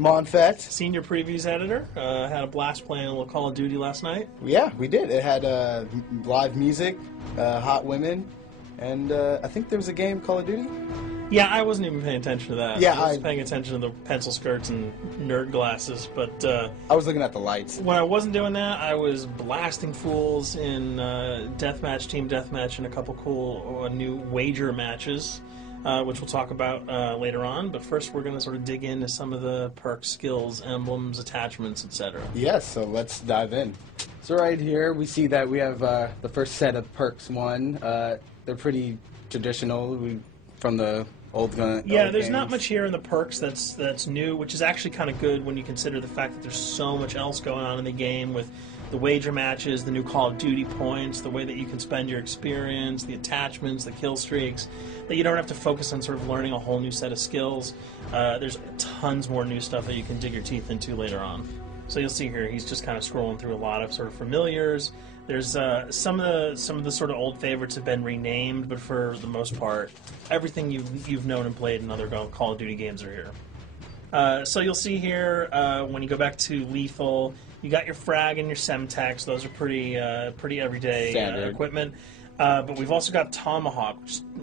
Monfet. Senior previews editor. Had a blast playing a little Call of Duty last night. Yeah, we did. It had live music, hot women, and I think there was a game, Call of Duty. Yeah, I wasn't even paying attention to that. Yeah, I was paying attention to the pencil skirts and nerd glasses, but I was looking at the lights. when I wasn't doing that, I was blasting fools in deathmatch, team deathmatch, and a couple cool new wager matches, which we'll talk about later on. But first, we're going to sort of dig into some of the perks, skills, emblems, attachments, etc. Yes, so let's dive in. So right here, we see that we have the first set of perks one. They're pretty traditional from the old gun. Yeah, old there's games. not much here in the perks that's new, which is actually kind of good when you consider the fact that there's so much else going on in the game with the wager matches, the new Call of Duty points, the way that you can spend your experience, the attachments, the kill streaks, that you don't have to focus on sort of learning a whole new set of skills. There's tons more new stuff that you can dig your teeth into later on. So you'll see here, he's just kind of scrolling through a lot of sort of familiars. There's some of the sort of old favorites have been renamed, but for the most part, everything you've known and played in other Call of Duty games are here. So you'll see here when you go back to Lethal, you got your frag and your Semtex. Those are pretty everyday equipment. But we've also got Tomahawk,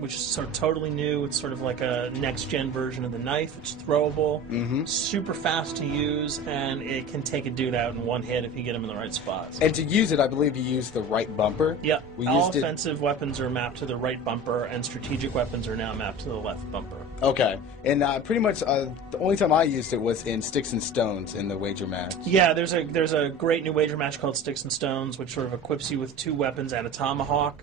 which is sort of totally new. It's sort of like a next-gen version of the knife. It's throwable, super fast to use, and it can take a dude out in one hit if you get him in the right spots. And to use it, I believe you use the right bumper. Yeah, we all used offensive weapons are mapped to the right bumper, and strategic weapons are now mapped to the left bumper. Okay, and pretty much the only time I used it was in Sticks and Stones in the wager match. Yeah, there's a great new wager match called Sticks and Stones, which sort of equips you with 2 weapons and a tomahawk.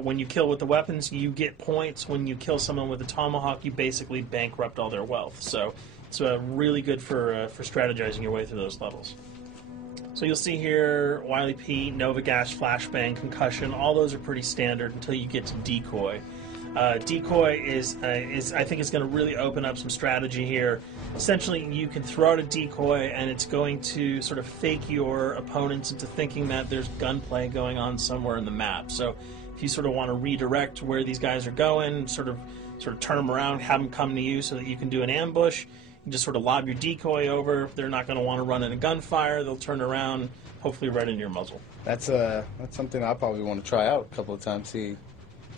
When you kill with the weapons, you get points. When you kill someone with a tomahawk, you basically bankrupt all their wealth. So it's really good for strategizing your way through those levels. So you'll see here, Wily P, Nova Gash, Flashbang, Concussion. All those are pretty standard until you get to Decoy. Decoy is I think it's going to really open up some strategy here. Essentially, you can throw out a decoy, and it's going to sort of fake your opponents into thinking that there's gunplay going on somewhere in the map. So if you sort of want to redirect where these guys are going, sort of turn them around, have them come to you so that you can do an ambush, you just sort of lob your decoy over. They're not going to want to run in a gunfire. They'll turn around, hopefully right into your muzzle. That's something I probably want to try out a couple of times.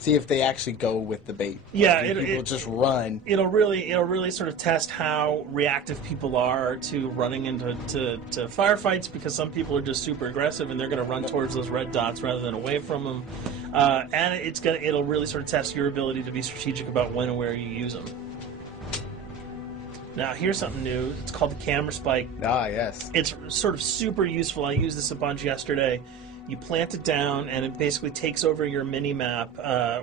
See if they actually go with the bait. Yeah, people just run. It'll really sort of test how reactive people are to running into firefights, because some people are just super aggressive and they're going to run towards those red dots rather than away from them. And it'll really sort of test your ability to be strategic about when and where you use them. Now, here's something new. It's called the Camera Spike. Ah, yes. It's sort of super useful. I used this a bunch yesterday. You plant it down, and it basically takes over your mini-map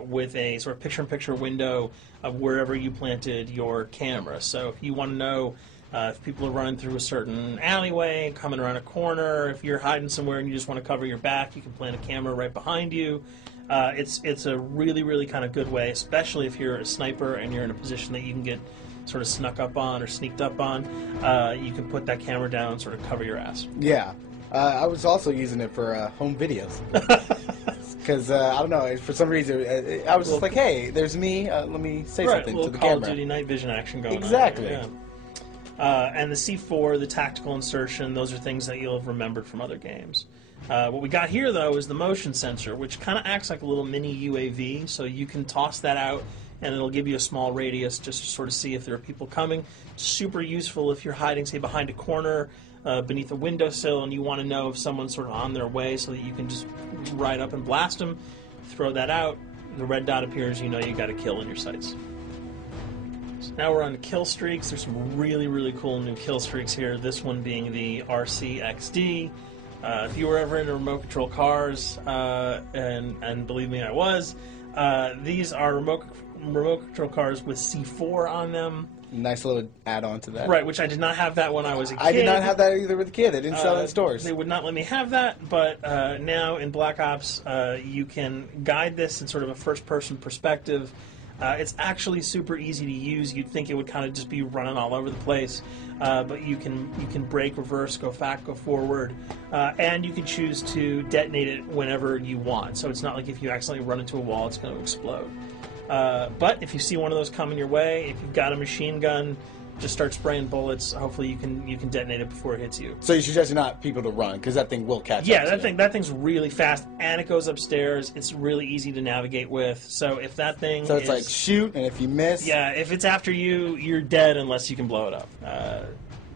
with a sort of picture-in-picture window of wherever you planted your camera. So if you want to know if people are running through a certain alleyway, coming around a corner, if you're hiding somewhere and you just want to cover your back, you can plant a camera right behind you. It's a really, really kind of good way, especially if you're a sniper and you're in a position that you can get sort of snuck up on or sneaked up on. You can put that camera down and sort of cover your ass. Yeah. I was also using it for home videos. Because, I don't know, for some reason, I was just like, hey, there's me, let me say something to the Call camera. of Duty night vision action going exactly. on. Yeah. And the C4, the tactical insertion, those are things that you'll have remembered from other games. What we got here, though, is the motion sensor, which kind of acts like a little mini UAV, so you can toss that out, and it'll give you a small radius just to sort of see if there are people coming. Super useful if you're hiding, say, behind a corner, beneath a windowsill, and you want to know if someone's sort of on their way so that you can just ride up and blast them, throw that out, the red dot appears, you know you got a kill in your sights. So now we're on to kill streaks. There's some really, really cool new kill streaks here, this one being the RCXD. If you were ever into remote control cars, and believe me, I was, these are remote control cars with C4 on them. Nice little add-on to that. Right, which I did not have that when I was a kid. I did not have that either with a kid. They didn't sell it in stores. They would not let me have that, but now in Black Ops, you can guide this in sort of a first-person perspective. It's actually super easy to use. You'd think it would kind of just be running all over the place, but you can brake, reverse, go back, go forward, and you can choose to detonate it whenever you want. So it's not like if you accidentally run into a wall, it's going to explode. But if you see one of those coming your way, if you've got a machine gun, just start spraying bullets. Hopefully you can detonate it before it hits you. So you suggest not people to run because that thing will catch Yeah, up. that thing's really fast, and it goes upstairs. It's really easy to navigate with. So if that thing So it's like shoot, and if you miss, yeah, if it's after you, you're dead unless you can blow it up.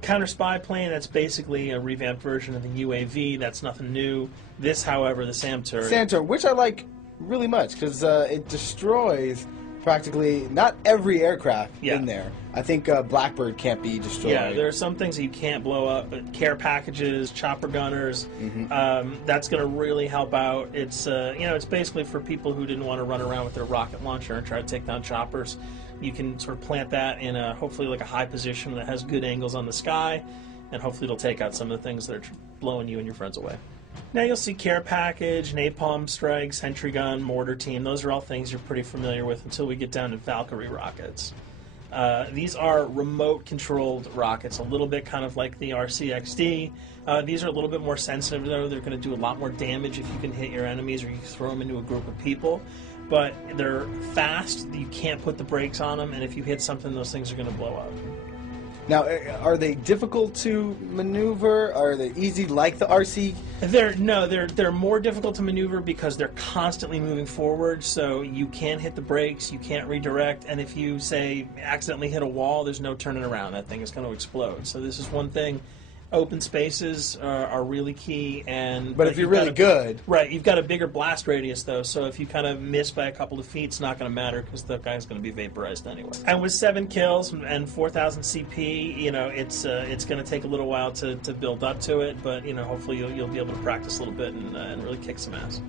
Counter spy plane, that's basically a revamped version of the UAV. That's nothing new. This, however, the SAM turret. SAM turret, which I like really much because it destroys practically not every aircraft in there. I think Blackbird can't be destroyed. Yeah, there are some things that you can't blow up, but care packages, chopper gunners, that's going to really help out. It's it's basically for people who didn't want to run around with their rocket launcher and try to take down choppers. You can sort of plant that in hopefully like a high position that has good angles on the sky, and hopefully it'll take out some of the things that are blowing you and your friends away. Now you'll see care package, napalm strike, sentry gun, mortar team. Those are all things you're pretty familiar with until we get down to Valkyrie rockets. These are remote-controlled rockets, a little bit kind of like the RCXD. These are a little bit more sensitive, though. They're going to do a lot more damage if you can hit your enemies or you throw them into a group of people. But they're fast, you can't put the brakes on them, and if you hit something, those things are going to blow up. Now, are they difficult to maneuver? Are they easy like the RC? They're more difficult to maneuver because they're constantly moving forward, so you can't hit the brakes, you can't redirect, and if you, say, accidentally hit a wall, there's no turning around. That thing is going to explode. So this is one thing. Open spaces are really key, but if you're really good, right? You've got a bigger blast radius, though. So if you kind of miss by a couple of feet, it's not going to matter because the guy's going to be vaporized anyway. And with 7 kills and 4,000 CP, it's going to take a little while to build up to it. But hopefully you'll be able to practice a little bit and really kick some ass.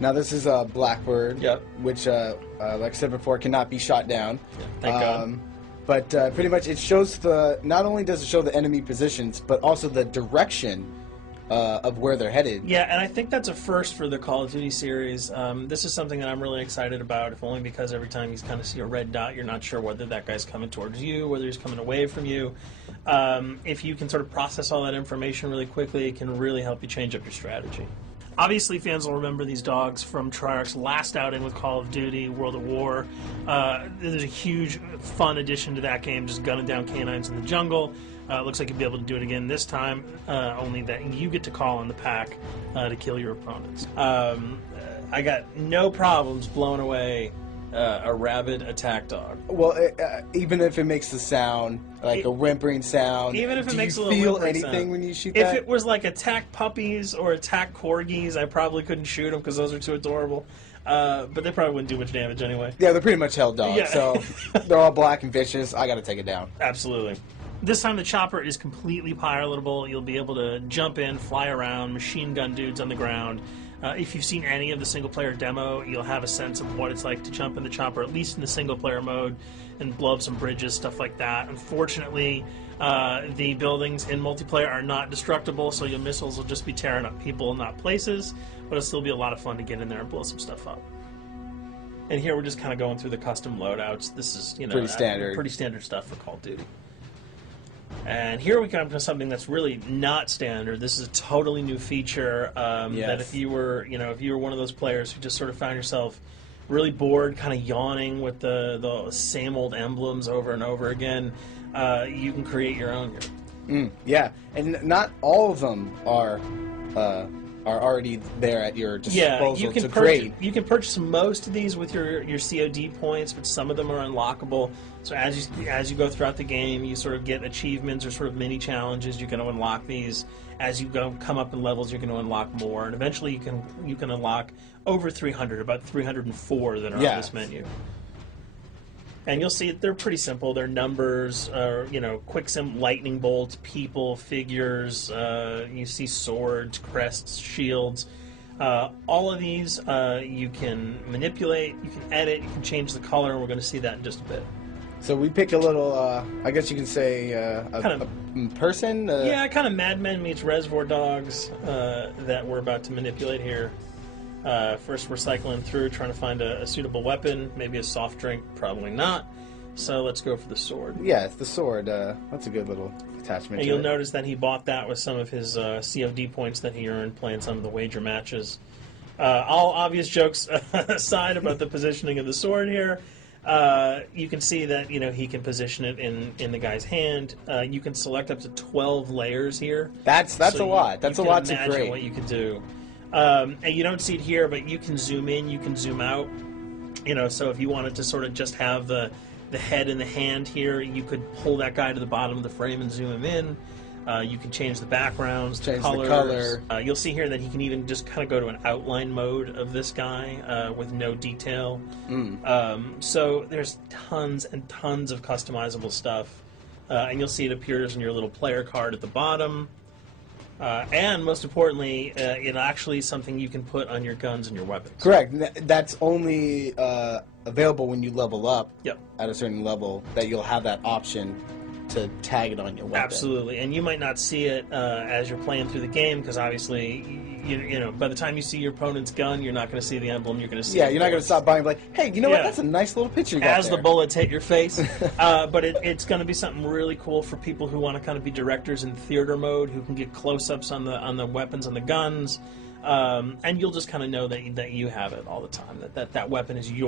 Now this is a Blackbird, which, like I said before, cannot be shot down. Yeah, thank God. But pretty much it shows not only does it show the enemy positions, but also the direction of where they're headed. Yeah, and I think that's a first for the Call of Duty series. This is something that I'm really excited about, if only because every time you kind of see a red dot, you're not sure whether that guy's coming towards you, whether he's coming away from you. If you can sort of process all that information really quickly, it can really help you change up your strategy. Obviously, fans will remember these dogs from Treyarch's last outing with Call of Duty, World at War. There's a huge, fun addition to that game, just gunning down canines in the jungle. Looks like you'll be able to do it again this time, only that you get to call on the pack to kill your opponents. I got no problems blowing away a rabid attack dog. Well, even if it makes the sound, like a whimpering sound, even if it makes a little feel whimpering anything sound. when you shoot If that? it was like attack puppies or attack corgis, I probably couldn't shoot them because those are too adorable. But they probably wouldn't do much damage anyway. Yeah, they're pretty much held dogs, Yeah. so they're all black and vicious. I got to take it down. Absolutely. This time the chopper is completely pilotable. You'll be able to jump in, fly around, machine gun dudes on the ground. If you've seen any of the single-player demo, you'll have a sense of what it's like to jump in the chopper, at least in the single-player mode, and blow up some bridges, stuff like that. Unfortunately, the buildings in multiplayer are not destructible, so your missiles will just be tearing up people, not places, but it'll still be a lot of fun to get in there and blow some stuff up. And here we're just kind of going through the custom loadouts. This is, pretty standard stuff for Call of Duty. And here we come to something that's really not standard. This is a totally new feature that if you were one of those players who just sort of found yourself really bored, kind of yawning with the same old emblems over and over again, you can create your own here. Yeah, and not all of them are already there at your disposal to create. You can purchase most of these with your COD points, but some of them are unlockable. So as you go throughout the game, you sort of get achievements or sort of mini challenges. You're going to unlock these. As you come up in levels, you're going to unlock more, and eventually you can unlock over 300, about 304 that are on this menu. And you'll see they're pretty simple. They're numbers, quick lightning bolts, people, figures. You see swords, crests, shields. All of these you can manipulate, you can edit, you can change the color, and we're going to see that in just a bit. So we pick a little, I guess you can say, a person? Yeah, kind of Mad Men meets Reservoir Dogs that we're about to manipulate here. First, we're cycling through, trying to find a suitable weapon, maybe a soft drink, probably not. So let's go for the sword. Yeah, it's the sword. That's a good little attachment. And you'll notice that he bought that with some of his COD points that he earned playing some of the wager matches. All obvious jokes aside about the positioning of the sword here. You can see that he can position it in the guy's hand. You can select up to 12 layers here. That's a lot. That's a lot to create. create. What you can do, and you don't see it here, but you can zoom in, you can zoom out. So if you wanted to sort of just have the head and the hand here, you could pull that guy to the bottom of the frame and zoom him in. You can change the backgrounds, change the colors. color. You'll see here that he can even just kind of go to an outline mode of this guy with no detail. So there's tons and tons of customizable stuff. And you'll see it appears in your little player card at the bottom. And most importantly, it actually is something you can put on your guns and your weapons. Correct. That's only available when you level up Yep. at a certain level, that you'll have that option to tag it on your weapon. Absolutely, and you might not see it as you're playing through the game, because obviously, by the time you see your opponent's gun, you're not going to see the emblem. You're going to see. Yeah, you're not going to stop by and be like, "Hey, you know what? Yeah. That's a nice little picture you got as there." the bullets hit your face. But it's going to be something really cool for people who want to kind of be directors in theater mode, who can get close-ups on the weapons and the guns, and you'll just kind of know that you have it all the time. That weapon is yours.